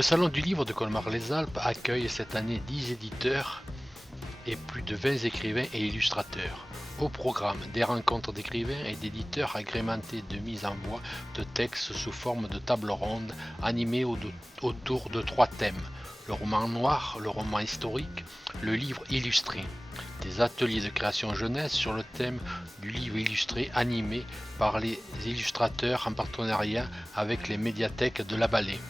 Le Salon du Livre de Colmar-les-Alpes accueille cette année 10 éditeurs et plus de 20 écrivains et illustrateurs. Au programme, des rencontres d'écrivains et d'éditeurs agrémentées de mise en voix de textes sous forme de table ronde animées autour de 3 thèmes: le roman noir, le roman historique, le livre illustré. Des ateliers de création jeunesse sur le thème du livre illustré animés par les illustrateurs en partenariat avec les médiathèques de la Vallée.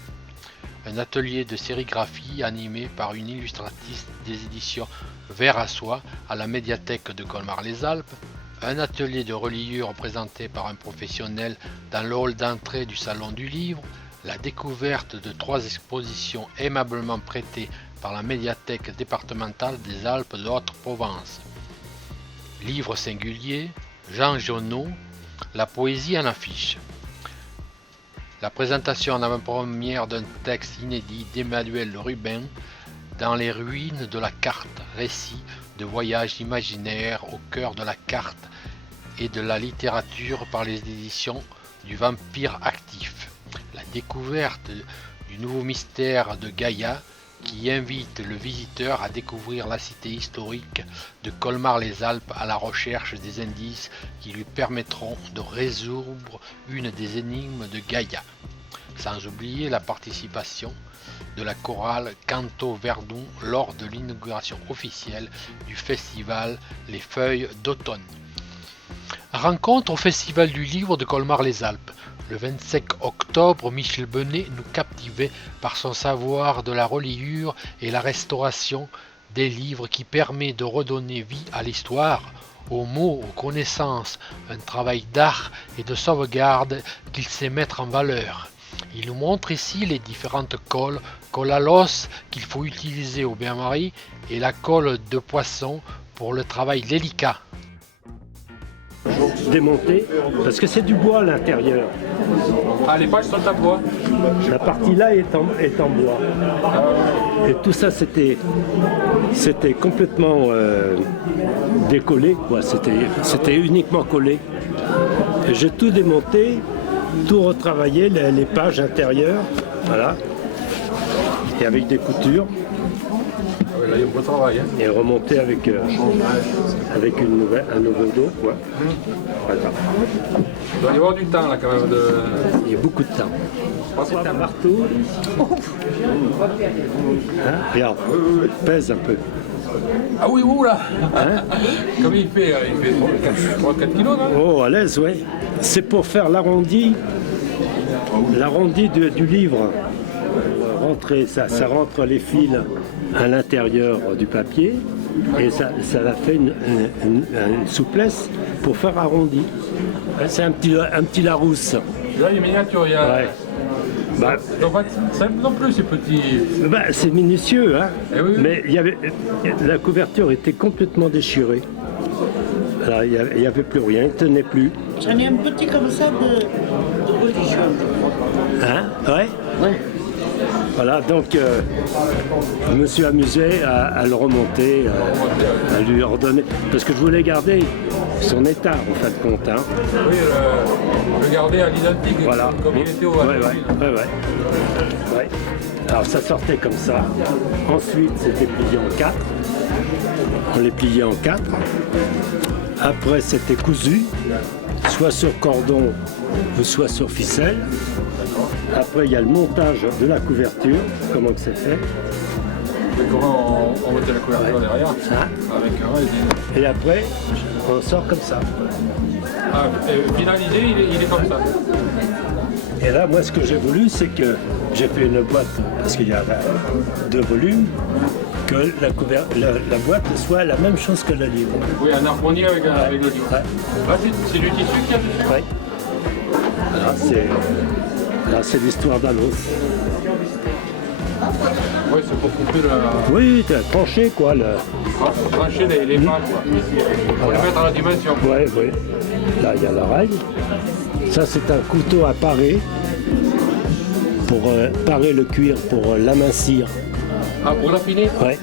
Un atelier de sérigraphie animé par une illustratrice des éditions Vers à Soie à la médiathèque de Colmar-les-Alpes, un atelier de reliure présenté par un professionnel dans le hall d'entrée du Salon du Livre, la découverte de 3 expositions aimablement prêtées par la médiathèque départementale des Alpes de Haute-Provence. Livre singulier, Jean Genot, la poésie en affiche. La présentation en avant-première d'un texte inédit d'Emmanuel Rubin, Dans les ruines de la carte, récit de voyage imaginaire au cœur de la carte et de la littérature par les éditions du Vampire Actif. La découverte du nouveau mystère de Gaïa qui invite le visiteur à découvrir la cité historique de Colmar-les-Alpes à la recherche des indices qui lui permettront de résoudre une des énigmes de Gaïa. Sans oublier la participation de la chorale Canto Verdon lors de l'inauguration officielle du festival Les Feuilles d'automne. Rencontre au Festival du Livre de Colmar-les-Alpes. Le 25 octobre, Michel Benet nous captivait par son savoir de la reliure et la restauration des livres qui permet de redonner vie à l'histoire, aux mots, aux connaissances, un travail d'art et de sauvegarde qu'il sait mettre en valeur. Il nous montre ici les différentes colles, colle à l'os qu'il faut utiliser au bain-marie et la colle de poisson pour le travail délicat. Démonter, parce que c'est du bois à l'intérieur. Ah, les pages sont en bois. La partie là est en bois. Et tout ça c'était complètement décollé, quoi. C'était uniquement collé. Et j'ai tout démonté, tout retravaillé, les pages intérieures, voilà. Et avec des coutures. Là, il y a un beau travail. Hein. Et remonté avec un nouveau dos, quoi. Voilà. Il doit y avoir du temps là quand même. Il y a beaucoup de temps. C'est un marteau. Hein, regarde, pèse un peu. Ah oui, oula Hein? Comme il fait 3-4 kilos, non? Oh, à l'aise, oui. C'est pour faire l'arrondi du livre. Rentrer, ça rentre les fils à l'intérieur du papier et ça a fait une souplesse pour faire arrondi. C'est un petit Larousse. Là, il est miniature, il y a... Ouais. Bah, Donc, simple non plus, c'est petit. bah, c'est minutieux, hein. Eh oui, oui. Mais la couverture était complètement déchirée. Alors, il n'y avait plus rien, il ne tenait plus. J'en ai un petit comme ça de religion. Hein? Ouais. Ouais. Voilà, donc je me suis amusé à le remonter, à lui ordonner, parce que je voulais garder son état en fin de compte. Hein. Oui, le garder à l'identique, Voilà. comme il était au Ouais. Alors ça sortait comme ça. Ensuite, c'était plié en 4. On les pliait en 4. Après, c'était cousu, soit sur cordon, soit sur ficelle. Après, il y a le montage de la couverture, comment que c'est fait. Et comment on mettait la couverture derrière Hein? avec un Et après, on sort comme ça. finalisé, il est comme ça. Et là, moi, ce que j'ai voulu, c'est que j'ai fait une boîte, parce qu'il y a 2 volumes, que la boîte soit la même chose que le livre. Oui, en harmonie avec le livre. Ouais. Là, c'est du tissu qu'il y a dessus. Ouais. Là, c'est l'histoire d'un os. Oui, c'est pour couper le... Oui, t'as tranché, quoi. Pour trancher les pages, quoi. Pour les mettre à la dimension. Ouais. Là, il y a l'oreille. Ça, c'est un couteau à parer, pour parer le cuir, pour l'amincir. Ah, pour l'affiner? Ouais.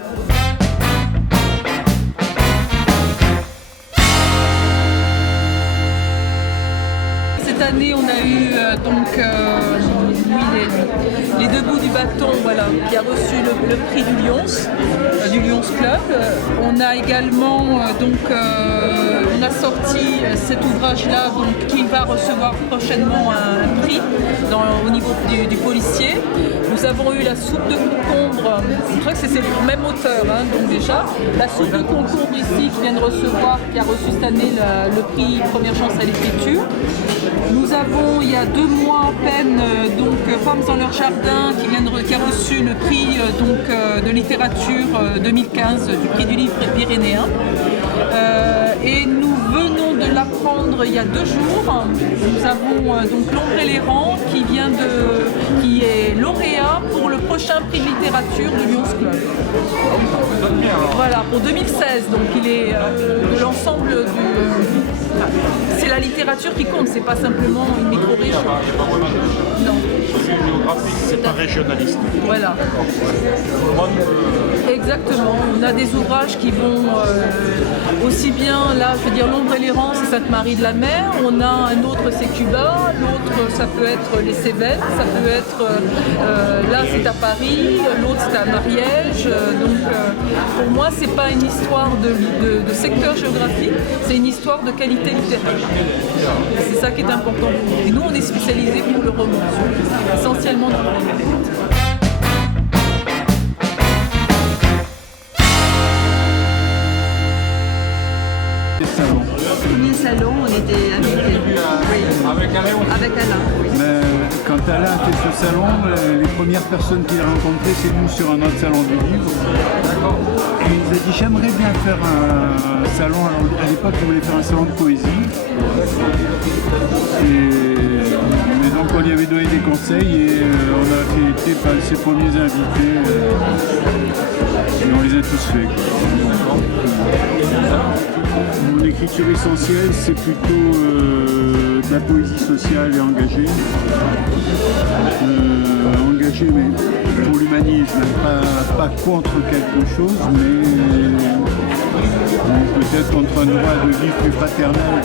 Cette année, on a eu Oui, les deux bouts du bâton, voilà, qui a reçu le prix du Lions Club. On a également on a sorti cet ouvrage-là qui va recevoir prochainement un prix au niveau du policier. Nous avons eu la soupe de concombre, je crois que c'est le même auteur, hein, donc déjà. La soupe de concombre ici qui vient de recevoir, qui a reçu cette année le prix Première chance à l'écriture. Nous avons, il y a 2 mois à peine, Femmes dans leur jardin qui a reçu le prix de littérature 2015 du prix du livre pyrénéen. Et nous venons de l'apprendre il y a 2 jours. Nous avons L'ombre et les rangs qui est lauréat pour le prochain prix de littérature de Lions Club. Voilà, pour 2016. Donc il est de l'ensemble du... C'est la littérature qui compte, c'est pas simplement une micro-région. Non. C'est pas régionaliste. Voilà. Exactement. On a des ouvrages qui vont aussi bien, là, je veux dire, L'ombre et les rangs, c'est Sainte-Marie-de-la-Mer. On a un autre, c'est Cuba. L'autre, ça peut être les Cévennes. Ça peut être, là, c'est à Paris. L'autre, c'est à Mariège. Pour moi, c'est pas une histoire de secteur géographique, c'est une histoire de qualité littéraire. C'est ça qui est important. Et nous, on est spécialisés pour le roman, essentiellement dans le roman. Premier salon, on était invités. Oui. Avec Alain. Oui. Mais quand Alain a fait ce salon, les premières personnes qu'il a rencontrées, c'est nous sur un autre salon du livre. Et il nous a dit j'aimerais bien faire un salon. Alors, à l'époque, il voulait faire un salon de poésie. Mais donc on lui avait donné des conseils et on a été ses premiers invités. Et on les a tous faits. Mon écriture essentielle, c'est plutôt de la poésie sociale et engagée. Engagée, mais pour l'humanisme, pas contre quelque chose, mais peut-être contre un droit de vie plus fraternel.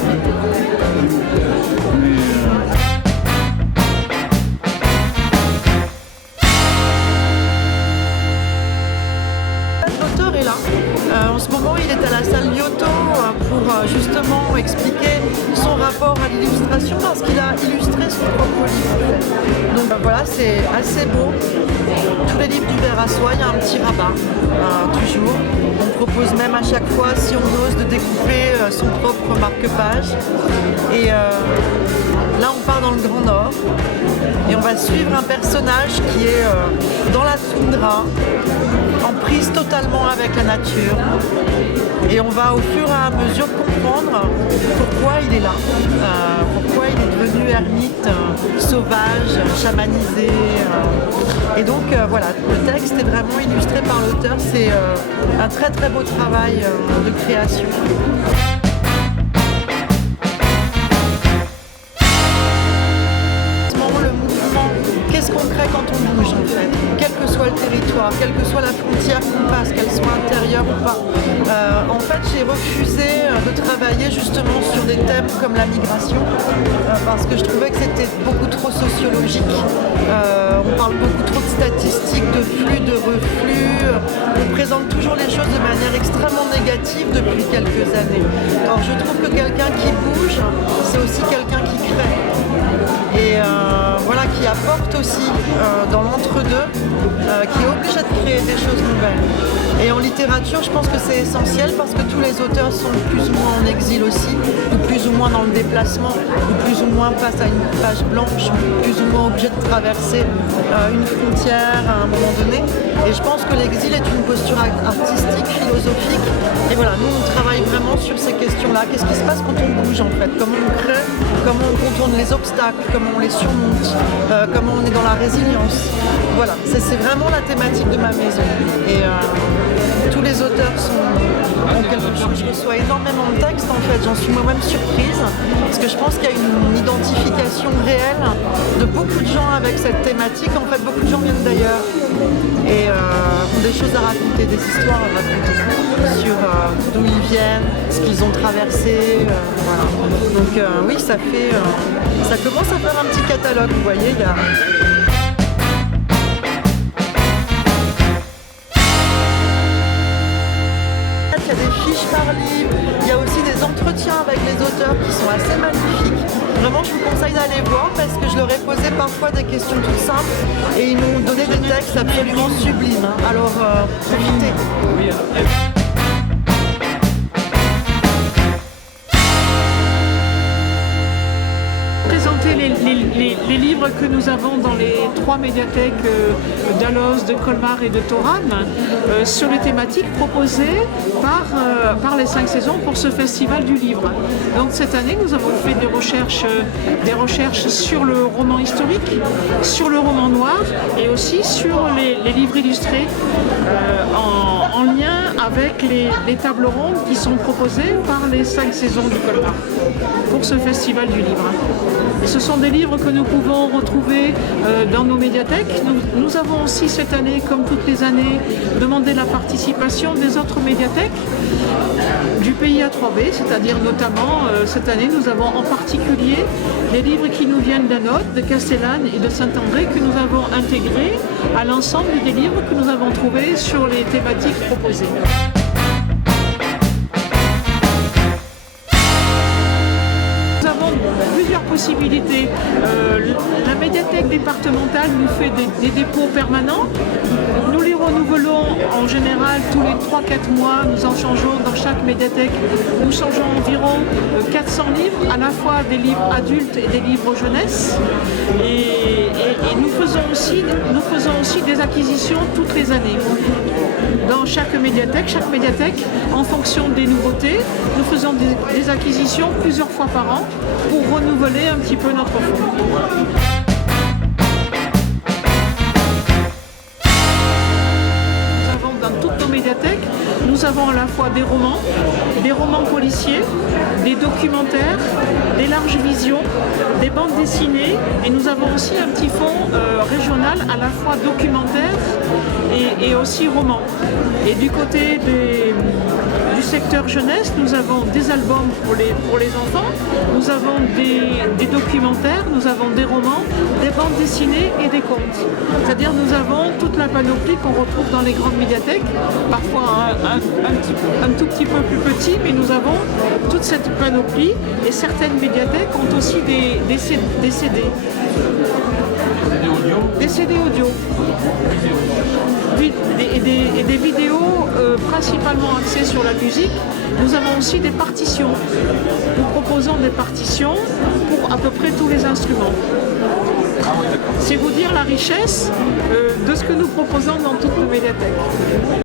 L'auteur est là. En ce moment, il est à la salle Lyoto pour justement expliquer son rapport à l'illustration parce qu'il a illustré son propre livre. Donc voilà, c'est assez beau. Tous les livres du verre à soie, il y a un petit rabat, toujours. On propose même à chaque fois, si on ose, de découper son propre marque-page. Et là, on part dans le Grand Nord et on va suivre un personnage qui est dans la toundra, en prise totalement avec la nature. Et on va au fur et à mesure comprendre pourquoi il est là, pourquoi il est devenu ermite, sauvage, chamanisé. Et donc voilà, le texte est vraiment illustré par l'auteur, c'est un très très beau travail de création. Qu'est-ce qu'on crée quand on bouge en fait, quel que soit le territoire, quelle que soit la frontière qu'on passe, qu'elle soit intérieure ou pas. En fait, j'ai refusé de travailler justement sur des thèmes comme la migration parce que je trouvais que c'était beaucoup trop sociologique. On parle beaucoup trop de statistiques, de flux, de reflux. On présente toujours les choses de manière extrêmement négative depuis quelques années. Alors je trouve que quelqu'un qui bouge, c'est aussi quelqu'un qui crée. Et voilà, qui apporte aussi dans l'entre-deux, qui est obligé de créer des choses nouvelles. Et en littérature, je pense que c'est essentiel parce que tous les auteurs sont plus ou moins en exil aussi, ou plus ou moins dans le déplacement, ou plus ou moins face à une page blanche, ou plus ou moins obligés de traverser une frontière à un moment donné. Et je pense que l'exil est une posture artistique, philosophique. Et voilà, nous on travaille vraiment sur ces questions-là. Qu'est-ce qui se passe quand on bouge en fait? Comment on crée? Comment on contourne les obstacles? Comment on les surmonte? Comment on est dans la résilience? Voilà, c'est vraiment la thématique de ma maison. Et tous les auteurs ont quelque chose. Je reçois énormément de textes en fait, j'en suis moi-même surprise parce que je pense qu'il y a une identification réelle de beaucoup de gens avec cette thématique. En fait, beaucoup de gens viennent d'ailleurs et ont des choses à raconter, des histoires à raconter sur d'où ils viennent, ce qu'ils ont traversé. Voilà. Donc oui, ça commence à faire un petit catalogue, vous voyez. Il y a par livre. Il y a aussi des entretiens avec les auteurs qui sont assez magnifiques. Vraiment, je vous conseille d'aller voir parce que je leur ai posé parfois des questions toutes simples et ils m'ont donné des textes absolument sublimes. Alors, profitez. Présenter les livres que nous avons dans les 3 médiathèques d'Alost, de Colmar et de Thorane sur les thématiques proposées par les 5 saisons pour ce festival du livre. Donc cette année, nous avons fait des recherches sur le roman historique, sur le roman noir et aussi sur les livres illustrés en lien avec les tables rondes qui sont proposées par les 5 saisons du Colmar pour ce festival du livre. Et ce sont des livres que nous pouvons retrouver dans nos médiathèques. Nous avons aussi cette année, comme toutes les années, demandé la participation des autres médiathèques du pays A3B, c'est-à-dire notamment cette année nous avons en particulier les livres qui nous viennent d'Anote, de Castellane et de Saint-André que nous avons intégrés à l'ensemble des livres que nous avons trouvés sur les thématiques proposées. Plusieurs possibilités. La médiathèque départementale nous fait des dépôts permanents. Nous les renouvelons en général tous les 3-4 mois. Nous en changeons dans chaque médiathèque. Nous changeons environ 400 livres, à la fois des livres adultes et des livres jeunesse. Et nous faisons aussi des acquisitions toutes les années. Dans chaque médiathèque, en fonction des nouveautés, nous faisons des acquisitions plusieurs fois par an pour renouveler un petit peu notre fonds. Dans toutes nos médiathèques, nous avons à la fois des romans policiers, des documentaires, des larges visions, des bandes dessinées et nous avons aussi un petit fonds régional à la fois documentaire et aussi roman. Et du côté du secteur jeunesse, nous avons des albums pour les enfants, nous avons des documentaires, nous avons des romans, des bandes dessinées et des contes. C'est-à-dire nous avons toute la panoplie qu'on retrouve dans les grandes médiathèques, parfois un tout petit peu plus petit, mais nous avons toute cette panoplie et certaines médiathèques ont aussi des CD. Des CD audio. Et des vidéos principalement axées sur la musique. Nous avons aussi des partitions. Nous proposons des partitions pour à peu près tous les instruments. C'est vous dire la richesse de ce que nous proposons dans toutes nos médiathèques.